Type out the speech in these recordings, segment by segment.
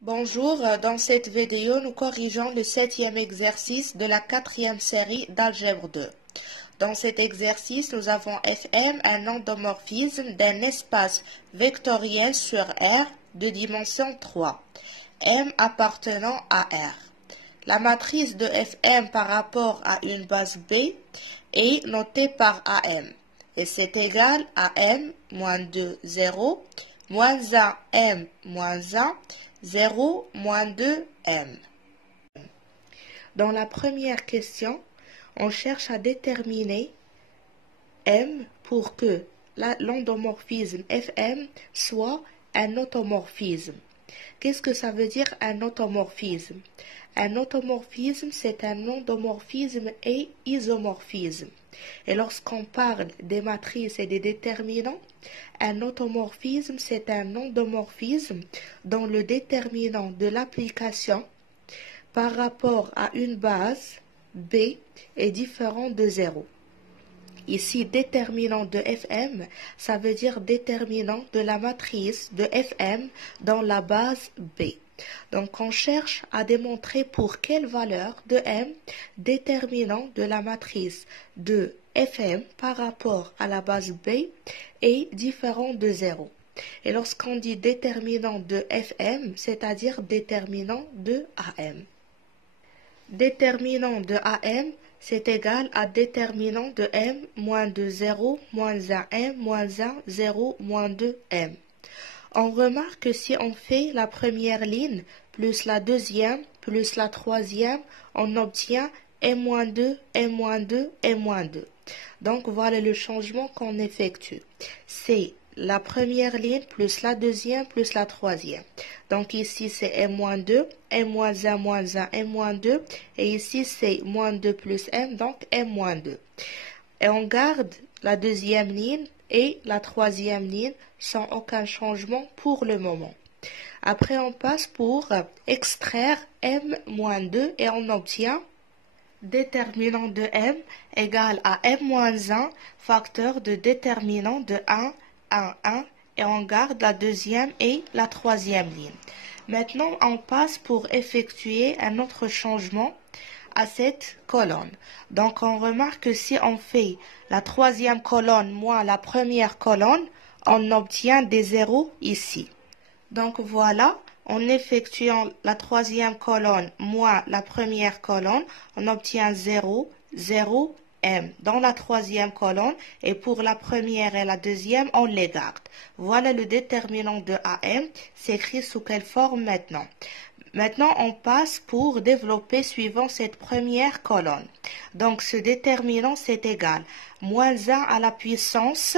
Bonjour, dans cette vidéo, nous corrigeons le 7e exercice de la 4e série d'Algèbre 2. Dans cet exercice, nous avons Fm, un endomorphisme d'un espace vectoriel sur R de dimension 3, M appartenant à R. La matrice de Fm par rapport à une base B est notée par AM, et c'est égal à M moins 2, 0, moins 1, M moins 1, 0, moins 2, M. Dans la première question, on cherche à déterminer M pour que l'endomorphisme Fm soit un automorphisme. Qu'est-ce que ça veut dire un automorphisme? Un automorphisme, c'est un endomorphisme et isomorphisme. Et lorsqu'on parle des matrices et des déterminants, un automorphisme, c'est un endomorphisme dont le déterminant de l'application par rapport à une base B est différent de 0. Ici, déterminant de Fm, ça veut dire déterminant de la matrice de Fm dans la base B. Donc, on cherche à démontrer pour quelle valeur de M déterminant de la matrice de Fm par rapport à la base B est différent de 0. Et lorsqu'on dit déterminant de Fm, c'est-à-dire déterminant de Am. Déterminant de Am, c'est égal à déterminant de M moins de 0, moins 1 M, moins 1, 0, moins 2 M. On remarque que si on fait la première ligne plus la deuxième plus la troisième, on obtient M-2, M-2, M-2. Donc voilà le changement qu'on effectue. C'est la première ligne plus la deuxième plus la troisième. Donc ici c'est M-2, M-1, moins 1, M-2. Et ici c'est moins 2 plus M, donc M-2. Et on garde la deuxième ligne et la troisième ligne sans aucun changement pour le moment. Après, on passe pour extraire M-2 et on obtient déterminant de M égale à M-1 facteur de déterminant de 1, 1, 1 et on garde la deuxième et la troisième ligne. Maintenant, on passe pour effectuer un autre changement à cette colonne. Donc, on remarque que si on fait la troisième colonne moins la première colonne, on obtient des zéros ici. Donc, voilà, en effectuant la troisième colonne moins la première colonne, on obtient 0, 0, M dans la troisième colonne et pour la première et la deuxième, on les garde. Voilà le déterminant de AM. C'est écrit sous quelle forme maintenant? Maintenant, on passe pour développer suivant cette première colonne. Donc, ce déterminant, c'est égal. Moins 1 à la puissance.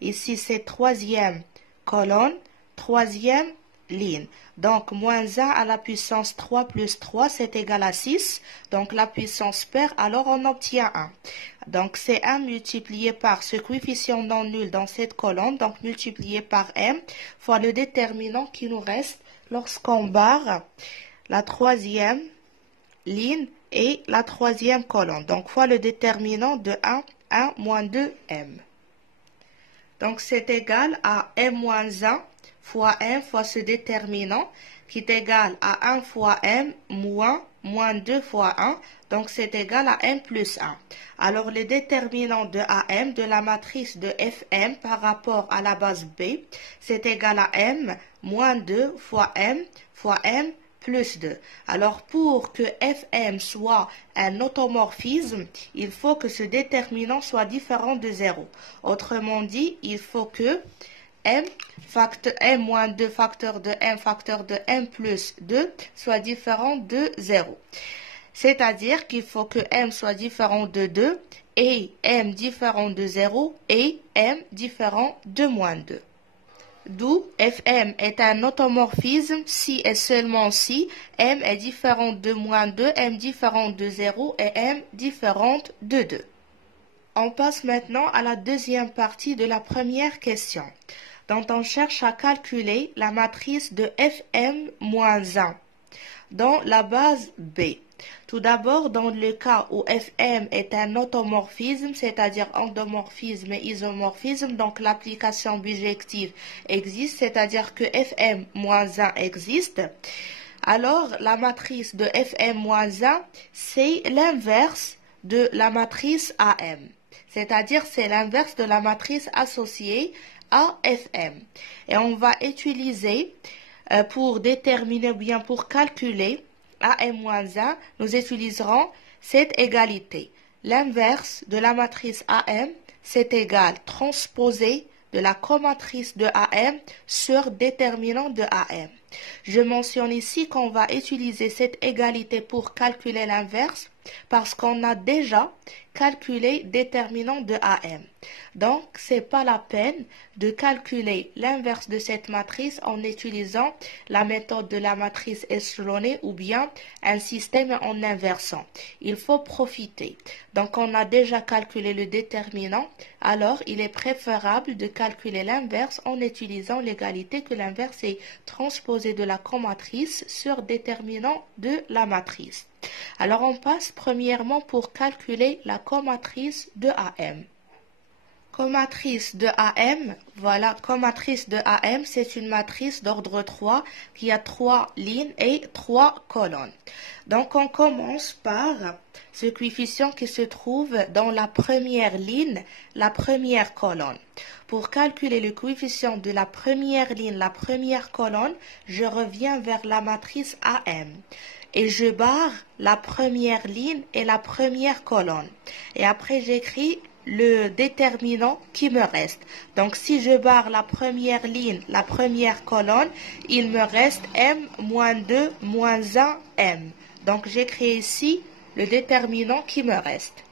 Ici, c'est troisième colonne, troisième ligne. Donc, moins 1 à la puissance 3 plus 3, c'est égal à 6. Donc, la puissance perd, alors on obtient 1. Donc, c'est 1 multiplié par ce coefficient non nul dans cette colonne, donc multiplié par M, fois le déterminant qui nous reste lorsqu'on barre la troisième ligne et la troisième colonne. Donc, fois le déterminant de 1, 1 moins 2, M. Donc, c'est égal à M moins 1 fois M fois ce déterminant qui est égal à 1 fois M moins 2 fois 1. Donc, c'est égal à M plus 1. Alors, le déterminant de AM de la matrice de Fm par rapport à la base B, c'est égal à M moins 2 fois M plus 2. Alors, pour que Fm soit un automorphisme, il faut que ce déterminant soit différent de 0. Autrement dit, il faut que M moins 2 facteur de M plus 2 soit différent de 0. C'est-à-dire qu'il faut que M soit différent de 2 et M différent de 0 et M différent de moins 2. D'où Fm est un automorphisme si et seulement si M est différent de moins 2, M différent de 0 et M différente de 2. On passe maintenant à la deuxième partie de la première question, dont on cherche à calculer la matrice de Fm-1 dans la base B. Tout d'abord, dans le cas où Fm est un automorphisme, c'est-à-dire endomorphisme et isomorphisme, donc l'application bijective existe, c'est-à-dire que Fm-1 existe. Alors, la matrice de Fm moins 1, c'est l'inverse de la matrice AM. C'est-à-dire, c'est l'inverse de la matrice associée à Fm. Et on va utiliser, pour déterminer ou bien pour calculer AM-1, nous utiliserons cette égalité. L'inverse de la matrice AM, c'est égal transposé de la comatrice de AM sur déterminant de AM. Je mentionne ici qu'on va utiliser cette égalité pour calculer l'inverse parce qu'on a déjà calculé déterminant de AM. Donc, ce n'est pas la peine de calculer l'inverse de cette matrice en utilisant la méthode de la matrice échelonnée ou bien un système en inversant. Il faut profiter. Donc, on a déjà calculé le déterminant, alors il est préférable de calculer l'inverse en utilisant l'égalité que l'inverse est transposé de la comatrice sur déterminant de la matrice. Alors, on passe premièrement pour calculer la comatrice de AM. Comatrice de AM, voilà, comatrice de AM, c'est une matrice d'ordre 3 qui a 3 lignes et 3 colonnes. Donc, on commence par ce coefficient qui se trouve dans la première ligne, la première colonne. Pour calculer le coefficient de la première ligne, la première colonne, je reviens vers la matrice AM. Et je barre la première ligne et la première colonne. Et après, j'écris le déterminant qui me reste. Donc, si je barre la première ligne, la première colonne, il me reste M-2 moins 1 M. Donc, j'écris ici le déterminant qui me reste.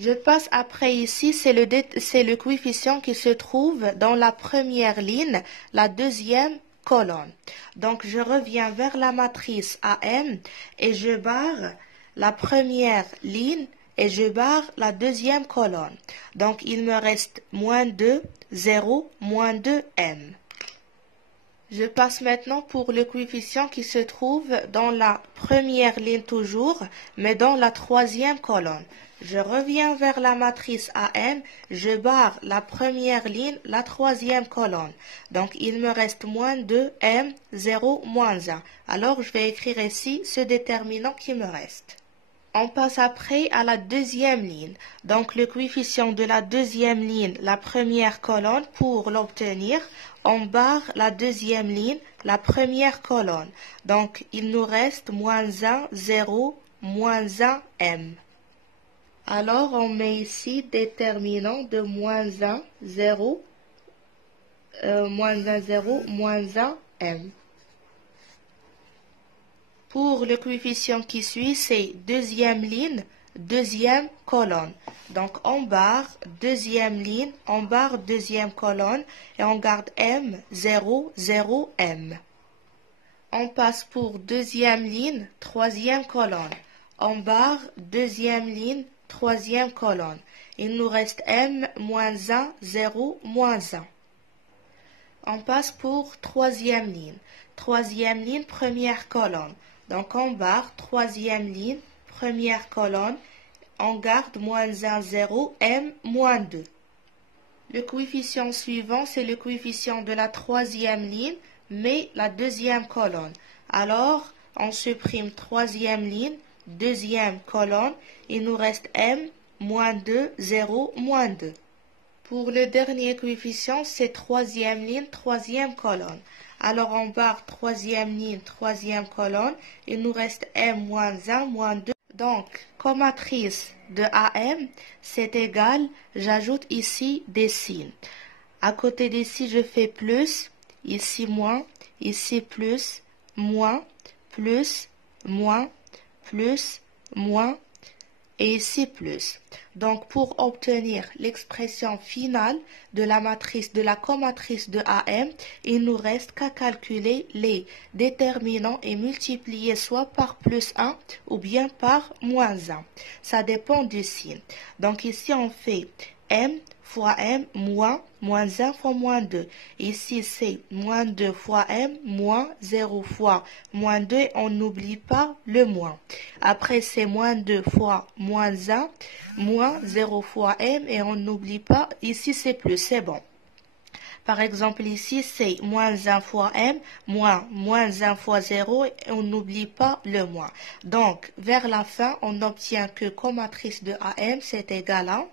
Je passe après ici, c'est le coefficient qui se trouve dans la première ligne, la deuxième colonne. Donc, je reviens vers la matrice AM et je barre la première ligne et je barre la deuxième colonne. Donc, il me reste moins 2, 0, moins 2, M. Je passe maintenant pour le coefficient qui se trouve dans la première ligne toujours, mais dans la troisième colonne. Je reviens vers la matrice AM, je barre la première ligne, la troisième colonne. Donc, il me reste moins 2, M, 0, moins 1. Alors, je vais écrire ici ce déterminant qui me reste. On passe après à la deuxième ligne. Donc, le coefficient de la deuxième ligne, la première colonne, pour l'obtenir, on barre la deuxième ligne, la première colonne. Donc, il nous reste moins 1, 0, moins 1, M. Alors, on met ici déterminant de moins 1, 0, moins 1, 0, moins 1, M. Pour le coefficient qui suit, c'est deuxième ligne, deuxième colonne. Donc, on barre deuxième ligne, on barre deuxième colonne et on garde M, 0, 0, M. On passe pour deuxième ligne, troisième colonne. On barre deuxième ligne, troisième colonne. Il nous reste M, moins 1, 0, moins 1. On passe pour troisième ligne. Troisième ligne, première colonne. Donc, on barre troisième ligne, première colonne. On garde moins 1, 0, M, moins 2. Le coefficient suivant, c'est le coefficient de la troisième ligne, mais la deuxième colonne. Alors, on supprime troisième ligne, deuxième colonne. Il nous reste M, moins 2, 0, moins 2. Pour le dernier coefficient, c'est troisième ligne, troisième colonne. Alors, on barre troisième ligne, troisième colonne. Il nous reste M, moins 1, moins 2. Donc, comatrice de AM, c'est égal, j'ajoute ici des signes. À côté d'ici, je fais plus, ici moins, ici plus, moins, plus, moins, plus, moins, et ici plus. Donc, pour obtenir l'expression finale de la matrice, de la comatrice de AM, il nous reste qu'à calculer les déterminants et multiplier soit par plus 1 ou bien par moins 1. Ça dépend du signe. Donc, ici, on fait M fois M moins 1 fois moins 2. Ici, c'est moins 2 fois M moins 0 fois moins 2. On n'oublie pas le moins. Après, c'est moins 2 fois moins 1 moins 0 fois M et on n'oublie pas. Ici, c'est plus. C'est bon. Par exemple, ici, c'est moins 1 fois m, moins 1 fois 0, et on n'oublie pas le moins. Donc, vers la fin, on obtient que comatrice de AM, c'est égal à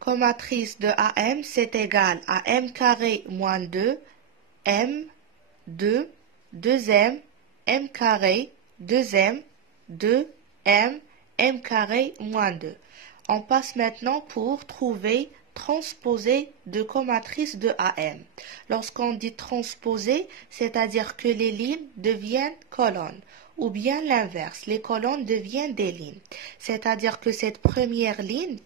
comatrice de AM, c'est égal à m carré moins 2, m, 2, 2m, m carré, 2m, 2, m, m carré moins 2. On passe maintenant pour trouver transposé de comatrice de AM. Lorsqu'on dit transposé, c'est-à-dire que les lignes deviennent colonnes, ou bien l'inverse, les colonnes deviennent des lignes. C'est-à-dire que cette première ligne,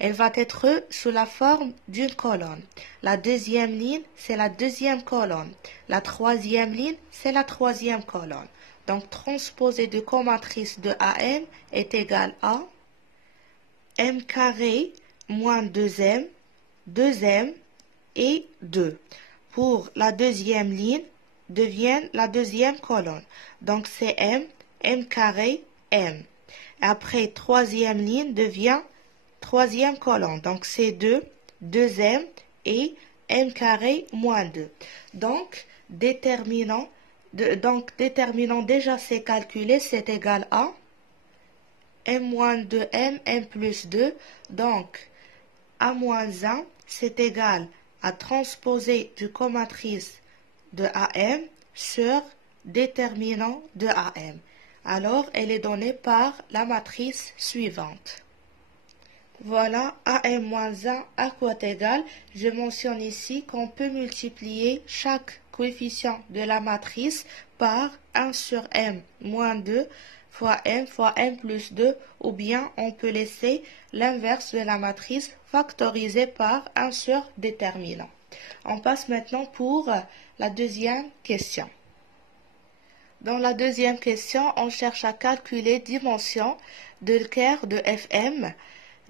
elle va être sous la forme d'une colonne. La deuxième ligne, c'est la deuxième colonne. La troisième ligne, c'est la troisième colonne. Donc, transposé de comatrice de AM est égal à m carré moins 2m, 2m et 2. Pour la deuxième ligne, devient la deuxième colonne. Donc, c'est m carré, m. Après, troisième ligne devient troisième colonne. Donc, c'est 2, 2m et m carré moins 2. Donc, déterminant déjà c'est calculé, c'est égal à m moins 2m, m plus 2. Donc, a moins 1, c'est égal à transposer du comatrice de AM sur déterminant de AM. Alors, elle est donnée par la matrice suivante. Voilà, AM moins 1 à quoi est égal. Je mentionne ici qu'on peut multiplier chaque coefficient de la matrice par 1 sur m moins 2 fois m plus 2, ou bien on peut laisser l'inverse de la matrice factorisée par 1 sur déterminant. On passe maintenant pour la deuxième question. Dans la deuxième question, on cherche à calculer dimension de l'équerre de Fm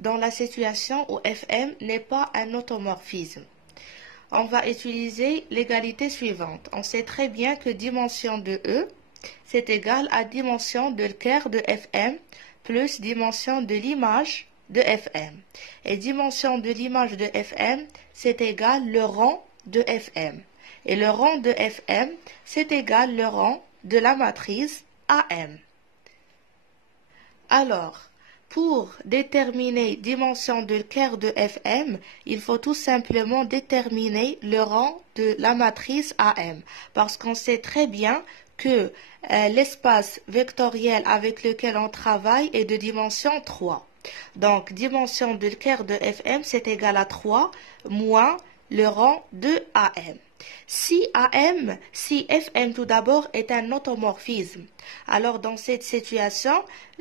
dans la situation où Fm n'est pas un automorphisme. On va utiliser l'égalité suivante. On sait très bien que dimension de E, c'est égal à dimension de l'équerre de Fm plus dimension de l'image de Fm. Et dimension de l'image de Fm, c'est égal le rang de Fm. Et le rang de Fm, c'est égal le rang de la matrice AM. Alors, pour déterminer dimension de l'équerre de Fm, il faut tout simplement déterminer le rang de la matrice AM. Parce qu'on sait très bien que l'espace vectoriel avec lequel on travaille est de dimension 3. Donc, dimension de l'équerre de Fm, c'est égal à 3 moins le rang de AM. Si Fm tout d'abord est un automorphisme, alors dans cette situation,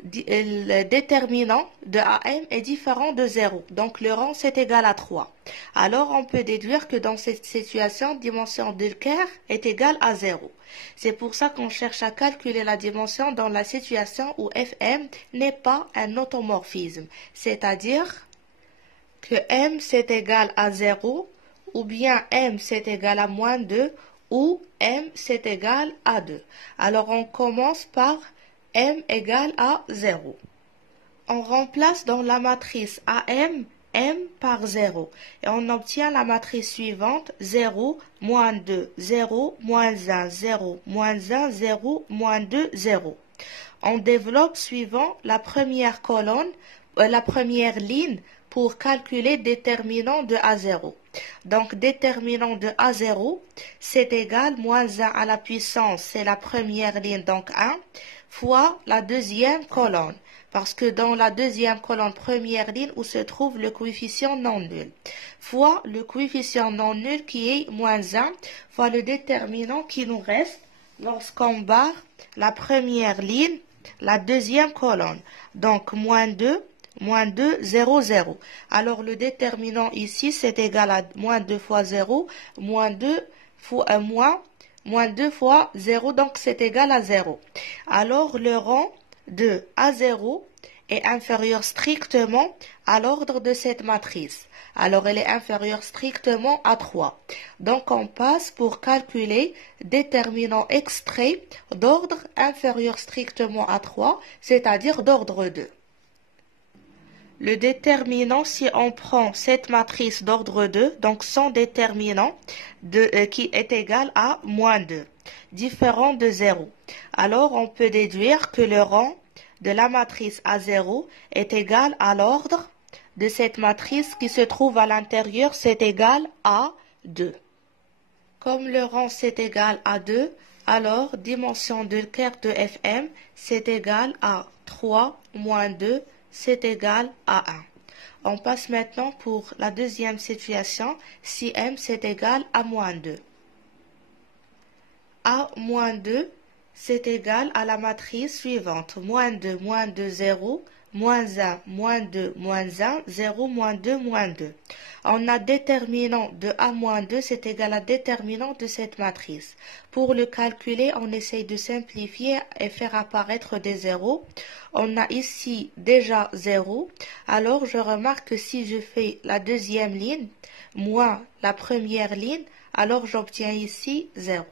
le déterminant de AM est différent de 0. Donc le rang c'est égal à 3. Alors on peut déduire que dans cette situation, dimension de l'équerre est égale à 0. C'est pour ça qu'on cherche à calculer la dimension dans la situation où Fm n'est pas un automorphisme. C'est-à-dire que m c'est égal à 0, ou bien m c'est égal à moins 2, ou m c'est égal à 2. Alors on commence par m égale à 0. On remplace dans la matrice AM m par 0 et on obtient la matrice suivante 0, moins 2, 0, moins 1, 0, moins 1, 0, moins 2, 0. On développe suivant la première colonne, la première ligne pour calculer déterminant de A0. Donc, déterminant de A0, c'est égal moins 1 à la puissance, c'est la première ligne, donc 1, fois la deuxième colonne. Parce que dans la deuxième colonne, première ligne, où se trouve le coefficient non nul, fois le coefficient non nul qui est moins 1, fois le déterminant qui nous reste lorsqu'on barre la première ligne, la deuxième colonne. Donc, moins 2, 0, 0. Alors, le déterminant ici, c'est égal à moins 2 fois 0, moins 2 fois 0, donc c'est égal à 0. Alors, le rang de A0 est inférieur strictement à l'ordre de cette matrice. Alors, elle est inférieure strictement à 3. Donc, on passe pour calculer déterminant extrait d'ordre inférieur strictement à 3, c'est-à-dire d'ordre 2. Le déterminant, si on prend cette matrice d'ordre 2, donc son déterminant qui est égal à moins 2, différent de 0. Alors, on peut déduire que le rang de la matrice A0 est égal à l'ordre de cette matrice qui se trouve à l'intérieur, c'est égal à 2. Comme le rang c'est égal à 2, alors dimension de Kerr de Fm c'est égal à 3 moins 2, c'est égal à 1. On passe maintenant pour la deuxième situation, si m c'est égal à moins 2. A moins 2, c'est égal à la matrice suivante. Moins 2, 0, moins 1, moins 2, moins 1, 0, moins 2, moins 2. On a déterminant de A moins 2, c'est égal à déterminant de cette matrice. Pour le calculer, on essaye de simplifier et faire apparaître des zéros. On a ici déjà 0. Alors, je remarque que si je fais la deuxième ligne, moins la première ligne, alors j'obtiens ici 0.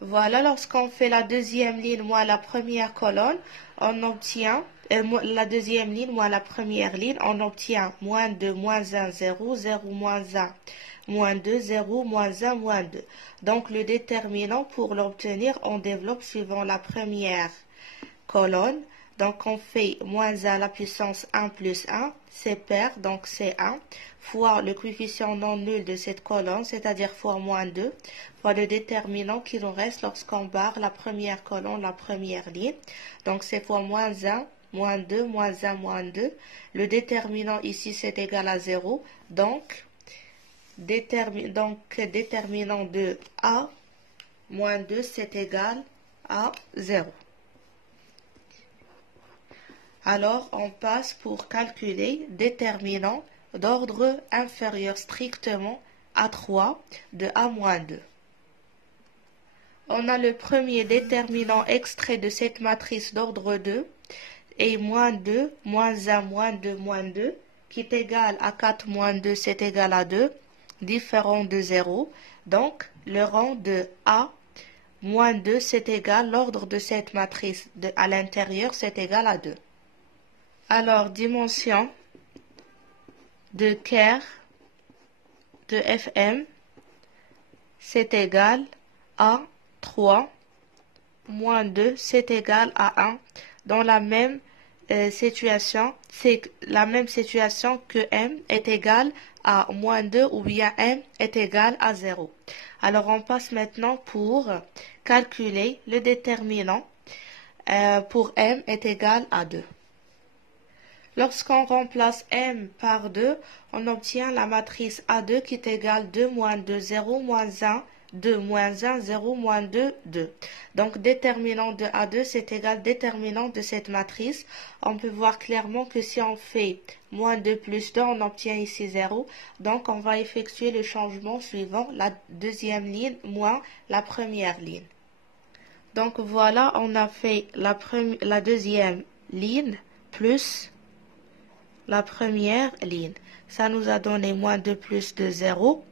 Voilà, lorsqu'on fait la deuxième ligne moins la première colonne, on obtient, la deuxième ligne moins la première ligne, on obtient moins 2, moins 1, 0, 0, moins 1, moins 2, 0, moins 1, moins 2. Donc, le déterminant, pour l'obtenir, on développe suivant la première colonne. Donc, on fait moins 1 à la puissance 1 plus 1, c'est pair, donc c'est 1, fois le coefficient non nul de cette colonne, c'est-à-dire fois moins 2, fois le déterminant qui nous reste lorsqu'on barre la première colonne, la première ligne. Donc, c'est fois moins 1, moins 2, moins 1, moins 2. Le déterminant ici, c'est égal à 0. Donc, déterminant de A moins 2, c'est égal à 0. Alors, on passe pour calculer déterminant d'ordre inférieur strictement à 3 de A moins 2. On a le premier déterminant extrait de cette matrice d'ordre 2 et moins 2, moins 1, moins 2, moins 2, qui est égal à 4 moins 2, c'est égal à 2, différent de 0. Donc, le rang de A moins 2, c'est égal, l'ordre de cette matrice à l'intérieur, c'est égal à 2. Alors, dimension de Kerr de Fm, c'est égal à 3 moins 2, c'est égal à 1. Dans la même situation, c'est la même situation que m est égal à moins 2 ou bien m est égal à 0. Alors, on passe maintenant pour calculer le déterminant pour m est égal à 2. Lorsqu'on remplace m par 2, on obtient la matrice A2 qui est égale 2 moins 2, 0, moins 1, 2, moins 1, 0, moins 2, 2. Donc, déterminant de A2, c'est égal déterminant de cette matrice. On peut voir clairement que si on fait moins 2 plus 2, on obtient ici 0. Donc, on va effectuer le changement suivant la deuxième ligne moins la première ligne. Donc, voilà, on a fait la deuxième ligne plus la première ligne. Ça nous a donné moins 2 plus 2, 0.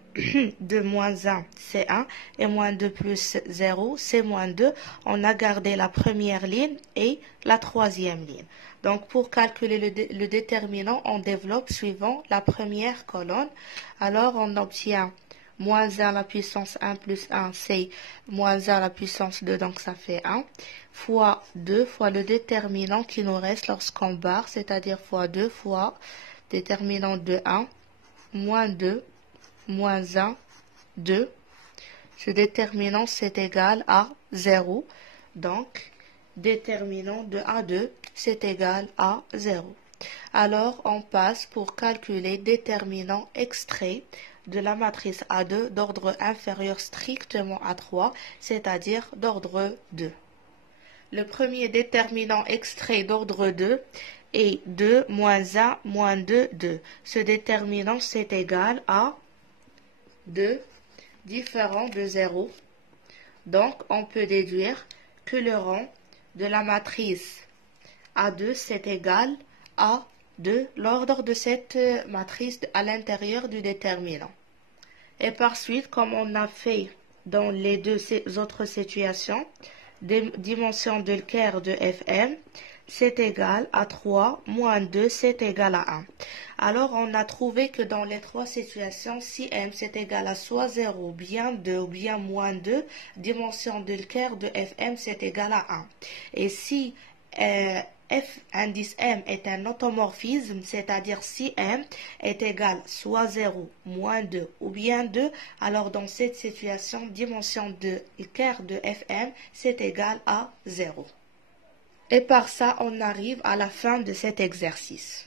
2 moins 1, c'est 1. Et moins 2 plus 0, c'est moins 2. On a gardé la première ligne et la troisième ligne. Donc, pour calculer le déterminant, on développe suivant la première colonne. Alors, on obtient moins 1 à la puissance 1 plus 1, c'est moins 1 à la puissance 2, donc ça fait 1, fois 2 fois le déterminant qui nous reste lorsqu'on barre, c'est-à-dire fois 2 fois déterminant de 1, moins 2, moins 1, 2. Ce déterminant, c'est égal à 0. Donc, déterminant de A2, c'est égal à 0. Alors, on passe pour calculer déterminant extrait de la matrice A2 d'ordre inférieur strictement à 3, c'est-à-dire d'ordre 2. Le premier déterminant extrait d'ordre 2 est 2 moins 1 moins 2, 2. Ce déterminant, c'est égal à 2 différent de 0. Donc, on peut déduire que le rang de la matrice A2, c'est égal à 2, l'ordre de cette matrice à l'intérieur du déterminant. Et par suite, comme on a fait dans les deux autres situations, dimension de l'équerre de Fm, c'est égal à 3 moins 2, c'est égal à 1. Alors, on a trouvé que dans les trois situations, si m c'est égal à soit 0, bien 2 ou bien moins 2, dimension de l'équerre de Fm c'est égal à 1. Et si f indice m est un automorphisme, c'est-à-dire si m est égal soit 0, moins 2 ou bien 2, alors dans cette situation, dimension de l'équerre de Fm c'est égal à 0. Et par ça, on arrive à la fin de cet exercice.